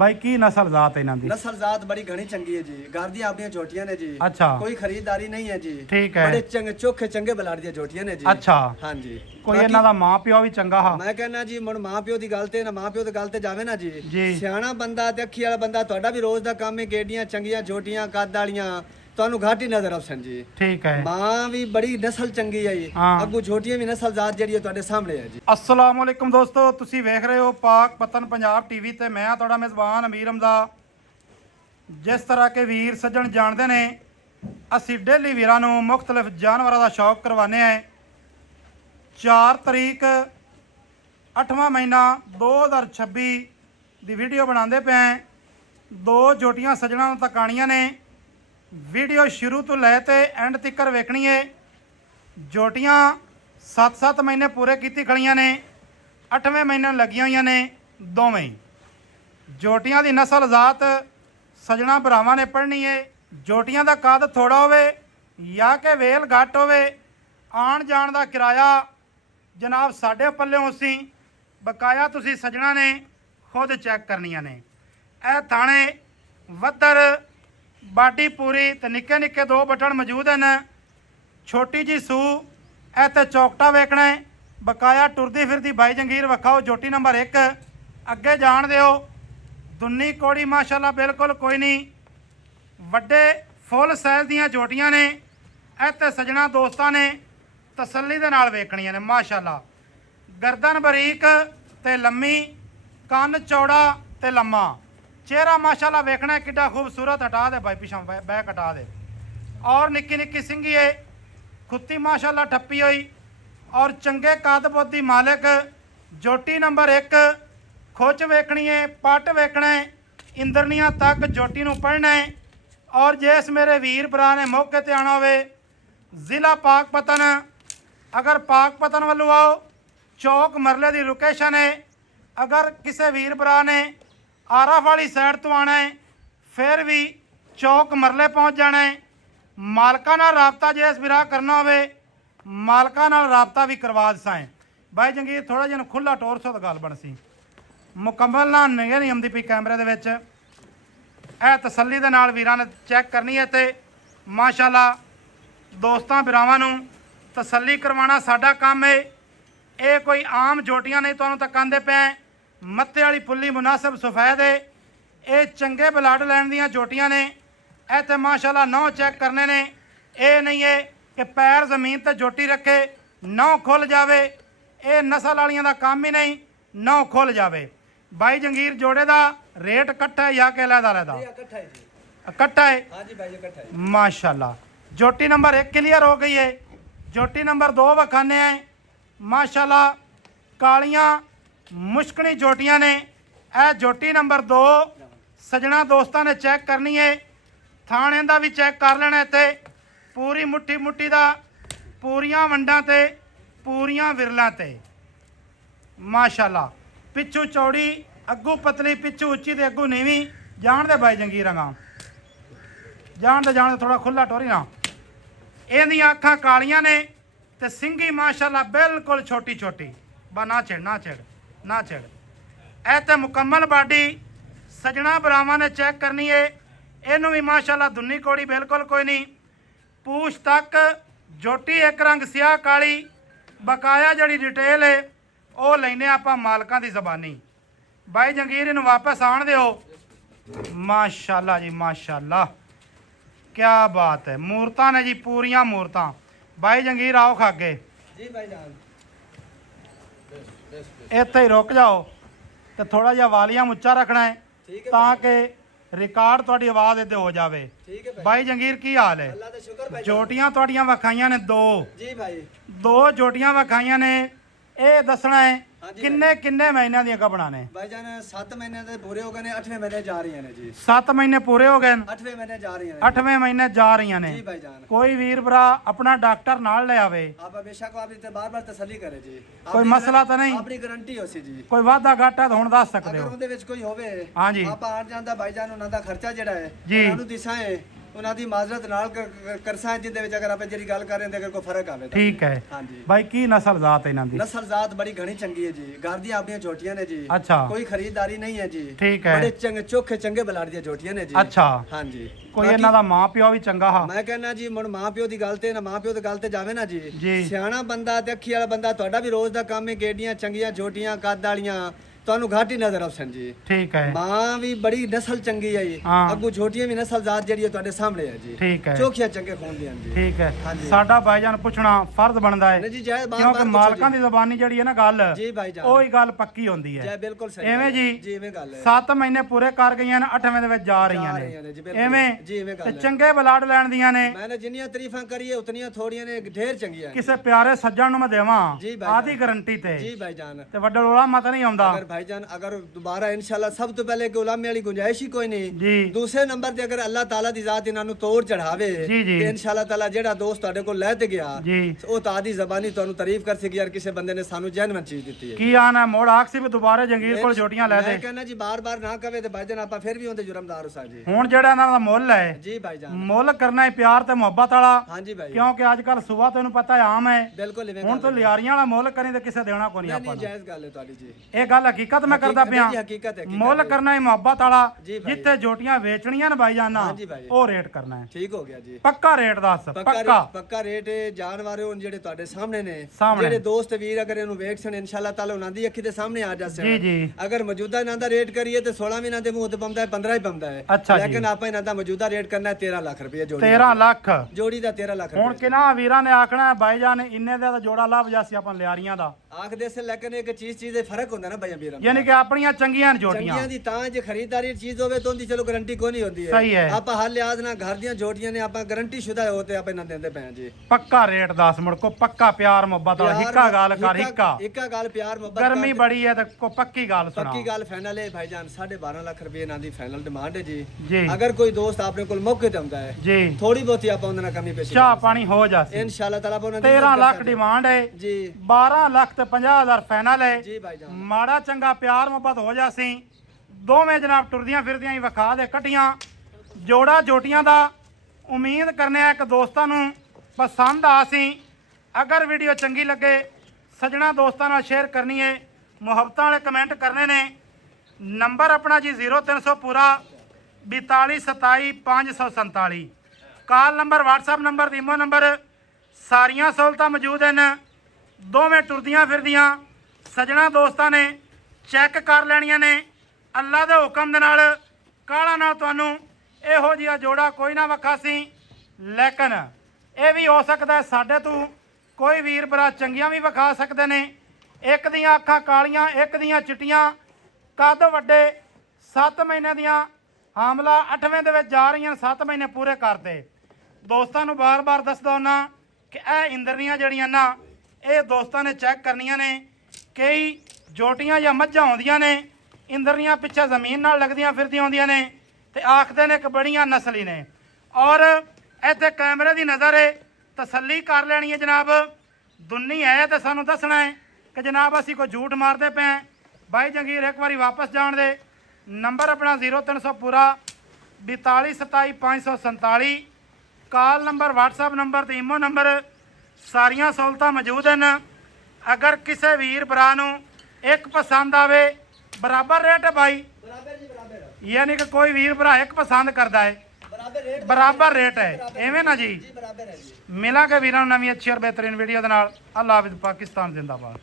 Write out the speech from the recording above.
भाई की नस्ल जात है इन्हां दी? नस्ल जात बड़ी घनी चंगी है जी। घर दी आपनियां झोटियां ने जी। अच्छा। कोई खरीदारी नहीं है जी। ठीक है। बड़े चंगे चोखे चंगे बलाड़ दी झोटियां ने जी। अच्छा। हाँ जी। कोई इन्हां दा मां प्यो भी चंगा हा? मैं कहना जी मुड़ मां प्यो दी गल ते ना मां प्यो दी गल ते जावे ना जी। जी। सियाणा बंदा ते अखी वाला बंदा तुहाडा भी रोज दा काम है गेडियां चंगियां झोटियां कद वालियां ਤੁਹਾਨੂੰ ਘਾਟ ਹੀ ਨਜ਼ਰ ਆਉਣ ਜੀ। ठीक है। ਮਾਂ ਵੀ ਬੜੀ ਨਸਲ ਚੰਗੀ ਹੈ ਜੀ। ਹਾਂ। ਅੱਗੂ ਛੋਟੀਆਂ ਵੀ ਨਸਲ ਜ਼ਾਤ ਜਿਹੜੀ ਹੈ ਤੁਹਾਡੇ ਸਾਹਮਣੇ ਹੈ ਜੀ। अस्सलाम वालेकुम दोस्तों, ਤੁਸੀਂ ਵੇਖ ਰਹੇ ਹੋ ਪਾਕ ਪਤਨ ਪੰਜਾਬ ਟੀਵੀ ਤੇ ਮੈਂ ਤੁਹਾਡਾ ਮੇਜ਼ਬਾਨ ਅਮੀਰ ਹਮਜ਼ਾ। ਜਿਸ ਤਰ੍ਹਾਂ ਕੇ ਵੀਰ ਸੱਜਣ ਜਾਣਦੇ ਨੇ ਅਸੀਂ ਡੇਲੀ ਵੀਰਾਂ ਨੂੰ ਮੁxtਲਿਫ ਜਾਨਵਰਾਂ ਦਾ ਸ਼ੌਕ ਕਰਵਾਉਂਦੇ ਆਂ। 4 ਤਰੀਕ 8ਵਾਂ ਮਹੀਨਾ 2026 ਦੀ ਵੀਡੀਓ ਬਣਾਉਂਦੇ ਪਏ ਆਂ। 2 ਜੋਟੀਆਂ ਸੱਜਣਾਂ ਨੂੰ ਤਕਾਣੀਆਂ ਨੇ। ਵੀਡੀਓ ਸ਼ੁਰੂ ਤੋਂ ਲੈ ਤੇ ਐਂਡ ਤੱਕ ਵੇਖਣੀ ਹੈ। ਜੋਟੀਆਂ 7-7 ਮਹੀਨੇ ਪੂਰੇ ਕੀਤੀ ਖੜੀਆਂ ਨੇ। 8ਵੇਂ ਮਹੀਨੇ ਲੱਗੀਆਂ ਹੋਈਆਂ ਨੇ ਦੋਵੇਂ ਹੀ। ਜੋਟੀਆਂ ਦੀ ਨਸਲ ਜ਼ਾਤ ਸਜਣਾ ਭਰਾਵਾਂ ਨੇ ਪੜ੍ਹਨੀ ਹੈ। ਜੋਟੀਆਂ ਦਾ ਕੱਦ ਥੋੜਾ ਹੋਵੇ ਜਾਂ ਕਿ ਵੇਲ ਘੱਟ ਹੋਵੇ। ਆਉਣ ਜਾਣ ਦਾ ਕਿਰਾਇਆ ਜਨਾਬ ਸਾਡੇ ਪੱਲਿਓਂ ਅਸੀਂ ਬਕਾਇਆ ਤੁਸੀਂ ਸਜਣਾ ਨੇ ਖੁਦ ਚੈੱਕ ਕਰਨੀਆਂ ਨੇ। ਇਹ ਥਾਣੇ ਵੱਧਰ ਬਾਡੀ ਪੂਰੀ ਤੇ ਨਿੱਕੇ ਨਿੱਕੇ 2 ਬਟਨ ਮੌਜੂਦ ਹਨ। ਛੋਟੀ ਜੀ ਸੂ ਇਹ ਤੇ ਚੌਕਟਾ ਵੇਖਣਾ ਹੈ। ਬਕਾਇਆ ਟੁਰਦੀ ਫਿਰਦੀ ਬਾਈ ਜੰਗੀਰ ਵਿਖਾਓ ਜੋਟੀ ਨੰਬਰ 1 ਅੱਗੇ ਜਾਣ ਦਿਓ। ਦੁੰਨੀ ਕੋੜੀ ਮਾਸ਼ਾਅੱਲਾ ਬਿਲਕੁਲ ਕੋਈ ਨਹੀਂ। ਵੱਡੇ ਫੁੱਲ ਸਾਈਜ਼ ਦੀਆਂ ਜੋਟੀਆਂ ਨੇ। ਇਹ ਤੇ ਸਜਣਾ ਦੋਸਤਾਂ ਨੇ ਤਸੱਲੀ ਦੇ ਨਾਲ ਵੇਖਣੀਆਂ ਨੇ ਮਾਸ਼ਾਅੱਲਾ। ਗਰਦਨ ਬਰੀਕ ਤੇ ਲੰਮੀ, ਕੰਨ ਚੌੜਾ ਤੇ ਲੰਮਾ। चेहरा माशाल्लाह वेखना है किड्डा खूबसूरत। हटा दे भाई पिछा बैक हटा दे। और निक्की निक्की सिंगी है, खुत्ती माशाल्लाह ठप्पी हुई और चंगे कद बुद्ध दी मालिक। जोटी नंबर 1 खुच वेखनी है, पट वेखना है, इंद्रनिया तक जोटी नूं पढ़ना है। और जिस मेरे वीर भरा ने मौके ते आना होवे जिला पाकपतन, अगर पाकपतन वालों आओ चौक मरले दी लोकेशन है। अगर किसी वीर भरा ने आरफ वाली साइड तो आना है फिर भी चौक मरले पहुँच जाना है। मालका नाल राबता जे इस विराह करना होवे मालका नाल राबता भी करवा दसा है। भाई जंगीर थोड़ा जिहा खुला टोर सो गल बन सी मुकम्मल ना नहीं आती पई कैमरे दे विच। ए तसल्ली दे नाल वीरां ने चैक करनी है ते माशाअल्लाह दोस्तां भरावां नूं तसल्ली करवाना साडा काम है। ये कोई आम जोटियां नहीं तुहानूं तकांदे पे। मत्ते वाली पुल्ली मुनासिब सफेद है। ये चंगे ब्लड लैन दियां जोटियां ने। ए ते माशाल्लाह नौ चेक करने ने। ये नहीं है कि पैर जमीन ते जोटी रखे नौ खुल जावे। ये नस्ल वालियां दा काम ही नहीं नौ खुल जावे। भाई जंगीर जोड़े दा रेट इकट्ठा है या कि अलग-अलग? इकट्ठा है। हाँ जी भाई इकट्ठा है। माशाल्लाह जोटी नंबर 1 क्लियर हो गई है। जोटी नंबर 2 वखाने हैं माशाल्लाह कालियां मुश्कनी जोटियां ने। यह जोटी नंबर 2 सजना दोस्तों ने चेक करनी है। थाने का भी चेक कर लेना इत्थे पूरी मुट्ठी मुट्ठी का पूरियां वंडां ते पूरियां विरलां ते माशाल्लाह। पिछू चौड़ी अगू पतली, पिछू उच्ची ते अगू नीवी। जान दे भाई जंगीर रंगा जान दे थोड़ा खुला टोरी ना। इहदियां अखां कालियां ने ते सिंगी माशाल्लाह बिल्कुल छोटी छोटी। बा ना छेड़ ना छेड़ ना छेड़। ए ते मुकम्मल बाडी सजना भरावां ने चेक करनी है। इनू भी माशाल्लाह दुन्नी कोड़ी बिल्कुल कोई नहीं। पूछ तक जोटी एक रंग सियाह काली। बकाया जड़ी डिटेल है वो लेने आपां मालकां दी ज़बानी। भाई जंगीर इनू वापस आण दिओ। माशाल्लाह जी माशाल्लाह क्या बात है। मूरतां ने जी पूरियां मूरतां। भाई जंगीर आओ खागे जी भाई जान। इत्थे ही रुक जाओ तो थोड़ा जिहा वालियम उच्चा रखना है ताकि रिकॉर्ड तुहाडी आवाज़ इधर हो जाए। ठीक है भाई जंगीर की हाल है? अल्लाह दा शुक्र भाई। जोटियां तुहाडियां विखाईयां ने 2 जी भाई 2 जोटियां विखाईयां ने। ये दसना है हाँ जी किन्ने किन्ने महीनों दी गबना ने? भाईजान 7 महीने दे पूरे हो गए ने। 8वें महीने जा रही हैं जी। 7 महीने पूरे हो गए। 8वें महीने जा रही हैं। 8वें महीने जा रही ने। जी भाईजान। कोई वीर भरा अपना डॉक्टर नाल ले आवे। आप बेशक आप इतने बार-बार तसल्ली करे जी। कोई मसला तो नहीं? अपनी गारंटी हो सी जी। कोई वादा घाटा तो हुण दस सकदे अगर हो? ਉਹਦੇ ਵਿੱਚ ਕੋਈ ਹੋਵੇ हाँ जी ਆਪਾਂ ਆਣ ਜਾਂਦਾ ਭਾਈਜਾਨ ਉਹਨਾਂ ਦਾ ਖਰਚਾ ਜਿਹੜਾ ਹੈ ਜੀ। ਉਹਨਾਂ ਨੂੰ ਦਿਸਾਏ ਉਹਨਾਂ ਦੀ ਮਾਜ਼ਰਤ ਨਾਲ ਕਰਸਾਂ ਜਿੰਦੇ ਵਿੱਚ ਅਗਰ ਆਪਾਂ ਜਿਹੜੀ ਗੱਲ ਕਰ ਰਹੇ ਹਾਂ ਤੇ ਅਗਰ ਕੋਈ ਫਰਕ ਆਵੇ ਤਾਂ ਠੀਕ ਹੈ ਹਾਂਜੀ ਬਾਈ ਕੀ ਨਸਲ ਜ਼ਾਤ ਇਹਨਾਂ ਦੀ ਨਸਲ ਜ਼ਾਤ ਬੜੀ ਘਣੀ ਚੰਗੀ ਹੈ ਜੀ ਘਰ ਦੀਆਂ ਆਪਣੀਆਂ ਝੋਟੀਆਂ ਨੇ ਜੀ ਅੱਛਾ ਕੋਈ ਖਰੀਦਦਾਰੀ ਨਹੀਂ ਹੈ ਜੀ ਠੀਕ ਹੈ ਬੜੇ ਚੰਗੇ ਚੋਖੇ ਚੰਗੇ ਬਲਾੜ ਦੀਆਂ ਝੋਟੀਆਂ ਨੇ ਜੀ ਅੱਛਾ ਹਾਂਜੀ ਕੋਈ ਇਹਨਾਂ ਦਾ ਮਾਂ ਪਿਓ ਵੀ ਚੰਗਾ ਹਾ ਮੈਂ ਕਹਿੰਦਾ ਜੀ ਹੁਣ ਮਾਂ ਪਿਓ ਦੀ ਗੱਲ ਤੇ ਨਾ ਮਾਂ ਪਿਓ ਦੀ ਗੱਲ ਤੇ ਜਾਵੇ ਨਾ ਜੀ ਜੀ ਸਿਆਣਾ ਬੰਦਾ ਤੇ ਅੱਖੀ ਵਾਲਾ ਬੰਦਾ ਤੁਹਾਡਾ ਵੀ ਰੋਜ਼ ਦਾ ਕੰਮ ਹੈ ਗੇਡੀਆਂ ਚੰਗੀਆਂ ਝੋਟੀਆਂ ਕੱਦ ਵਾਲੀਆਂ ਤੁਹਾਨੂੰ ਘਾਟੀ ਨਜ਼ਰ ਆਉਣ ਜੀ ਠੀਕ ਹੈ ਮਾਂ ਵੀ ਬੜੀ ਨਸਲ ਚੰਗੀ ਹੈ ਜੀ ਹਾਂ। ਅੱਗੂ ਛੋਟੀਆਂ ਵੀ ਨਸਲ ਜ਼ਾਤ ਜਿਹੜੀ ਹੈ ਤੁਹਾਡੇ ਸਾਹਮਣੇ ਹੈ ਜੀ ਠੀਕ ਹੈ ਚੋਖੀਆਂ ਚੰਗੇ ਖੂਨ ਦੀਆਂ ਜੀ ਠੀਕ ਹੈ ਹਾਂਜੀ। ਸਾਡਾ ਭਾਈਜਾਨ ਪੁੱਛਣਾ ਫਰਜ਼ ਬਣਦਾ ਹੈ ਨਹੀਂ ਜੀ ਜੈ ਬਾਰ ਕਿਉਂਕਿ ਮਾਲਕਾਂ ਦੀ ਜ਼ਬਾਨੀ ਜਿਹੜੀ ਹੈ ਨਾ ਗੱਲ ਜੀ ਭਾਈ ਜਾਨ ਉਹੀ ਗੱਲ ਪੱਕੀ ਹੁੰਦੀ ਜੈ ਹੈ ਬਿਲਕੁਲ ਸਹੀ ਐਵੇਂ ਗੱਲ ਹੈ। ਜੀ ਜੀ ਐਵੇਂ ਗੱਲ ਹੈ 7 ਮਹੀਨੇ ਪੂਰੇ ਕਰ ਗਈਆਂ ਨੇ 8ਵੇਂ ਦੇ ਵਿੱਚ ਜਾ ਰਹੀਆਂ ਰਹੀਆਂ ਨੇ ਜੀ, ਨੇ ਬਿਲਕੁਲ। ਐਵੇਂ ਜੀ, ਐਵੇਂ ਗੱਲ ਤੇ ਹੈ। ਚੰਗੇ ਬਲਾਡ ਲੈਣ ਦੀਆਂ ਨੇ ਮੈਨੇ ਜਿੰਨੀਆਂ ਤਾਰੀਫਾਂ ਕਰੀਏ ਉਤਨੀਆਂ ਥੋੜੀਆਂ ਨੇ ਢੇਰ ਚੰਗੀਆਂ ਕਿਸੇ ਪਿਆਰੇ ਸੱਜਣ ਨੂੰ ਮੈਂ ਦੇਵਾਂ ਜੀ ਭਾਈ ਆਦੀ ਗਾਰੰਟੀ ਤੇ ਜੀ ਭਾਈ ਜਾਨ ਤੇ ਵੱਡਾ ਰੋਲਾ ਮਤ ਨਹੀਂ ਆਉਂਦਾ अगर भाईजान अगर दोबारा इंशाल्लाह सब तो पहले गुलामी वाली गुंजाइश ही कोई नहीं ਜੀ दूसरे नंबर ते अगर अल्लाह ताला दी जात इन्हां नु तोड़ चढ़ावे जी, जी। ते इंशाल्लाह ताला जेड़ा दोस्त ਤੁਹਾਡੇ ਕੋਲ ਲੈ ਤੇ ਗਿਆ ਜੀ ਉਹ ਤਾਦੀ ਜ਼ਬਾਨੀ ਤੁਹਾਨੂੰ ਤਾਰੀਫ ਕਰ ਸਕੀ ਯਾਰ ਕਿਸੇ ਬੰਦੇ ਨੇ ਸਾਨੂੰ ਜੈਨੂਇਨ ਚੀਜ਼ ਦਿੱਤੀ ਹੈ ਕੀ ਆਣਾ ਮੋੜ ਆਖਸੀ ਵੀ ਦੁਬਾਰੇ ਜੰਗੀਰ ਕੋਲ ਛੋਟੀਆਂ ਲੈ ਮੈਂ ਦੇ ਕਹਿੰਦਾ ਜੀ ਬਾਰ-ਬਾਰ ਨਾ ਕਵੇ ਤੇ ਭਾਈਜਾਨ ਆਪਾਂ ਫਿਰ ਵੀ ਉਹਦੇ ਜੁਰਮਦਾਰ ਹੋ ਸਕਦੇ ਹੁਣ ਜਿਹੜਾ ਇਹਨਾਂ ਦਾ ਮੁੱਲ ਹੈ ਜੀ ਭਾਈਜਾਨ ਮੁੱਲ ਕਰਨਾ ਹੈ ਪਿਆਰ ਤੇ ਮੁਹੱਬਤ ਵਾਲਾ ਹਾਂਜੀ ਭਾਈ ਕਿਉਂਕਿ ਅੱਜ ਕੱਲ ਸੁਬਾ ਤੈਨੂੰ ਪਤਾ ਹੈ ਆਮ ਹੈ ਬਿਲਕੁਲ ਇਵੇਂ ਹੁਣ ਤੂੰ ਲਿਆਰੀਆਂ ਵਾਲਾ ਮੁੱਲ ਕਰੀ ਤੇ ਕਿਸੇ ਦੇਣਾ ਕੋਈ ਨਹੀਂ ਨਹੀਂ ਆਪਾਂ ਨੂੰ ਜਾਇਜ਼ ਗੱਲ ਹੈ ਤੁਹਾਡੀ ਜੀ ਇਹ ਗੱਲ ਹਕੀਕਤ ਮੈਂ ਕਰਦਾ ਪਿਆ ਜੀ ਹਕੀਕਤ ਹੈ ਮੁੱਲ ਕਰਨਾ ਹੈ ਮੁਹੱਬਤ ਵਾਲਾ ਜੀ ਭਾਈ। ਜਿੱਥੇ ਜੋਟੀਆਂ ਵੇਚਣੀਆਂ ਨੇ ਭਾਈ ਜਾਨਾ ਹਾਂਜੀ ਭਾਈ। ਉਹ ਰੇਟ ਕਰਨਾ ਹੈ ਠੀਕ ਹੋ ਗਿਆ ਜੀ ਪੱਕਾ ਰੇਟ ਦੱਸ ਪੱਕਾ ਪੱਕਾ ਰੇਟ ਜਾਣ ਵਾਲੇ ਹੁਣ ਜਿਹੜੇ ਤੁਹਾਡੇ ਸਾਹਮਣੇ ਨੇ ਸਾਹਮਣੇ। ਜਿਹੜੇ ਦੋਸਤ ਵੀਰ ਅਗਰ ਇਹਨੂੰ ਵੇਖਣ ਇਨਸ਼ਾਅੱਲਾ ਤਾਲਾ ਉਹਨਾਂ ਦੀ ਅੱਖੀ ਦੇ ਸਾਹਮਣੇ ਆ ਜਾਸੇ ਜੀ ਜੀ ਅਗਰ ਮੌਜੂਦਾ ਇਹਨਾਂ ਦਾ ਰੇਟ ਕਰੀਏ ਤੇ 16 ਮਹੀਨਾ ਦੇ ਮੂੰਹ ਤੇ ਪੰਦਾ ਹੈ 15 ਹੀ ਪੰਦਾ ਹੈ ਅੱਛਾ ਜੀ। ਲੇਕਿਨ ਆਪਾਂ ਇਹਨਾਂ ਦਾ ਮੌਜੂਦਾ ਰੇਟ ਕਰਨਾ ਹੈ 13 ਲੱਖ ਰੁਪਏ ਜੋੜੀ 13 ਲੱਖ ਜੋੜੀ ਦਾ 13 ਲੱਖ ਹੁਣ ਰੁਪਏ ਕਿਨਾ ਵੀਰਾਂ ਨੇ ਆਖਣਾ ਹੈ ਭਾਈ ਜਾਨ ਇੰਨੇ ਦਾ ਤਾਂ ਜੋੜਾ ਲੱਭ ਜਾਸੀ ਆਪਾਂ ਲਿਆਰੀਆਂ ਦਾ ਆਖਦੇ ਸੇ ਲੇਕਿਨ ਇੱਕ ਚੀਜ਼ ਦੇ ਫਰਕ ਹੁੰਦਾ ਨਾ ਭਾਈ ਵੀਰਾਂ ਯਾਨੀ ਕਿ ਆਪਣੀਆਂ ਚੰਗੀਆਂ ਨੇ ਜੋਟੀਆਂ ਚੰਗੀਆਂ ਦੀ ਤਾਂ ਜੇ ਖਰੀਦਦਾਰੀ ਚੀਜ਼ ਹੋਵੇ ਤਾਂ ਉਹਦੀ ਚਲੋ ਗਾਰੰਟੀ ਕੋਈ ਨਹੀਂ ਹੁੰਦੀ ਸਹੀ ਹੈ। ਆਪਾਂ ਹਰ ਲਿਆਜ਼ ਨਾਲ ਘਰ ਦੀਆਂ ਜੋਟੀਆਂ ਨੇ ਆਪਾਂ ਗਾਰੰਟੀ ਸ਼ੁਦਾ ਹੋ ਤੇ ਆਪਾਂ ਇਹਨਾਂ ਦਿੰਦੇ ਪਏ ਹਾਂ ਜੀ ਪੱਕਾ ਰੇਟ ਦੱਸ ਮੁੜ ਕੋ ਪੱਕਾ ਪਿਆਰ ਮੁਹੱਬਤ ਵਾਲਾ ਹਿੱਕਾ ਗੱਲ ਕਰ ਹਿੱਕਾ ਇੱਕਾ ਗੱਲ ਪਿਆਰ ਮੁਹੱਬਤ ਗਰਮੀ ਬੜੀ ਹੈ ਤੇ ਕੋ ਪੱਕੀ ਗੱਲ ਸੁਣਾ ਪੱਕੀ ਗੱਲ ਫਾਈਨਲ ਹੈ ਭਾਈਜਾਨ 12.5 ਲੱਖ ਰੁਪਏ ਇਹਨਾਂ ਦੀ ਫਾਈਨਲ ਡਿਮਾਂਡ ਹੈ ਜੀ ਜੀ ਅਗਰ ਕੋਈ ਦੋਸਤ ਆਪਣੇ ਕੋਲ ਮੌਕੇ ਤੇ ਆਉਂਦਾ ਹੈ ਜੀ ਥੋੜੀ ਬਹੁਤੀ ਆਪਾਂ ਉਹਨਾਂ ਨਾਲ ਕਮੀ ਪੇਸ਼ੀ ਚਾਹ ਪਾਣੀ ਹੋ ਜਾਸੀ ਇਨਸ਼ਾਅੱਲਾ ਤਾਲਾ ਆਪਾਂ ਉਹਨਾਂ ਦੀ 13 ਮਦਦ ਲੱਖ ਕਰਾਂਗੇ। ਡਿਮਾਂਡ ਹੈ ਜੀ 12 ਲੱਖ ਤੇ 50,000 ਫਾਈਨਲ ਹੈ ਜੀ ਭਾਈਜਾਨ ਮਾੜਾ ਚੰਗਾ ਪਿਆਰ ਮੁਹੱਬਤ ਹੋ ਜਾਸੀ ਦੋਵੇਂ ਜਨਾਬ ਟੁਰਦੀਆਂ ਫਿਰਦੀਆਂ ਹੀ ਵਿਖਾ ਦੇ ਕਟੀਆਂ ਜੋੜਾ ਜੋਟੀਆਂ ਦਾ ਉਮੀਦ ਕਰਨੇ ਆ ਕਿ ਦੋਸਤਾਂ ਨੂੰ ਪਸੰਦ ਆ ਸੀ ਅਗਰ ਵੀਡੀਓ ਚੰਗੀ ਲੱਗੇ ਸਜਣਾ ਦੋਸਤਾਂ ਨਾਲ ਸ਼ੇਅਰ ਕਰਨੀ ਹੈ ਮੁਹੱਬਤਾਂ ਵਾਲੇ ਕਮੈਂਟ ਕਰਨੇ ਨੇ ਨੰਬਰ ਆਪਣਾ ਜੀ 0300 ਪੂਰਾ 4227 call number WhatsApp number Imo number ਸਾਰੀਆਂ ਸਹੂਲਤਾਂ ਮੌਜੂਦ ਹਨ ਦੋਵੇਂ ਟੁਰਦੀਆਂ ਫਿਰਦੀਆਂ ਸਜਣਾ ਦੋਸਤਾਂ ਨੇ ਚੈੱਕ ਕਰ ਲੈਣੀਆਂ ਨੇ ਅੱਲਾ ਦੇ ਹੁਕਮ ਦੇ ਨਾਲ ਕਾਲਾ ਨਾਲ ਤੁਹਾਨੂੰ ਇਹੋ ਜਿਹਾ ਜੋੜਾ ਕੋਈ ਨਾ ਵਿਖਾ ਸੀ ਲੇਕਿਨ ਇਹ ਵੀ ਹੋ ਸਕਦਾ ਹੈ ਸਾਡੇ ਤੋਂ ਕੋਈ ਵੀਰ ਭਰਾ ਚੰਗੀਆਂ ਵੀ ਵਿਖਾ ਸਕਦੇ ਨੇ ਇੱਕ ਦੀਆਂ ਅੱਖਾਂ ਕਾਲੀਆਂ ਇੱਕ ਦੀਆਂ ਚਿੱਟੀਆਂ ਕੱਦ ਵੱਡੇ 7 ਮਹੀਨੇ ਦੀਆਂ ਹਾਮਲਾ 8ਵੇਂ ਦੇ ਵਿੱਚ ਜਾ ਰਹੀਆਂ 7 ਮਹੀਨੇ ਪੂਰੇ ਕਰਦੇ ਦੋਸਤਾਂ ਨੂੰ ਬਾਰ-ਬਾਰ ਦੱਸਦਾ ਹੁੰਦਾ ਕਿ ਇਹ ਇੰਦਰੀਆਂ ਜਿਹੜੀਆਂ ਨਾ ਇਹ ਦੋਸਤਾਂ ਨੇ ਚੈੱਕ ਕਰਨੀਆਂ ਨੇ ਕਈ ਜੋਟੀਆਂ ਜਾਂ ਮੱਝਾਂ ਆਉਂਦੀਆਂ ਨੇ ਇੰਦਰੀਆਂ ਪਿੱਛੇ ਜ਼ਮੀਨ ਨਾਲ ਲੱਗਦੀਆਂ ਫਿਰਦੀਆਂ ਆਉਂਦੀਆਂ ਨੇ ਤੇ ਆਖਦੇ ਨੇ ਕਿ ਬੜੀਆਂ ਨਸਲੀ ਨੇ ਔਰ ਇੱਥੇ ਕੈਮਰੇ ਦੀ ਨਜ਼ਰ ਹੈ ਤਸੱਲੀ ਕਰ ਲੈਣੀ ਹੈ ਜਨਾਬ ਦੁੰਨੀ ਹੈ ਤੇ ਸਾਨੂੰ ਦੱਸਣਾ ਹੈ ਕਿ ਜਨਾਬ ਅਸੀਂ ਕੋਈ ਝੂਠ ਮਾਰਦੇ ਪਏ ਹਾਂ ਬਾਈ ਜੰਗੀਰ ਇੱਕ ਵਾਰੀ ਵਾਪਸ ਜਾਣ ਦੇ ਨੰਬਰ ਆਪਣਾ 0300 ਪੂਰਾ 4227 ਕਾਲ ਨੰਬਰ WhatsApp ਨੰਬਰ ਤੇ ਈਮੋ ਨੰਬਰ ਸਾਰੀਆਂ ਸਹੂਲਤਾਂ ਮੌਜੂਦ ਹਨ ਅਗਰ ਕਿਸੇ ਵੀਰ ਭਰਾ ਨੂੰ ਇੱਕ ਪਸੰਦ ਆਵੇ ਬਰਾਬਰ ਰੇਟ ਹੈ ਭਾਈ ਬਰਾਬਰ ਜੀ ਬਰਾਬਰ ਯਾਨੀ ਕਿ ਕੋਈ ਵੀਰ ਭਰਾ ਇੱਕ ਪਸੰਦ ਕਰਦਾ ਹੈ ਬਰਾਬਰ ਰੇਟ ਹੈ ਐਵੇਂ ਨਾ ਜੀ ਬਰਾਬਰ ਹੈ ਜੀ ਮਿਲਾਂਗੇ ਵੀਰਾਂ ਨੂੰ ਨਵੀਂ ਅੱਛੀ ਔਰ ਬਿਹਤਰੀਨ ਵੀਡੀਓ ਦੇ ਨਾਲ ਅੱਲਾ ਹਾਫਿਜ਼ ਪਾਕਿਸਤਾਨ ਜ਼ਿੰਦਾਬਾਦ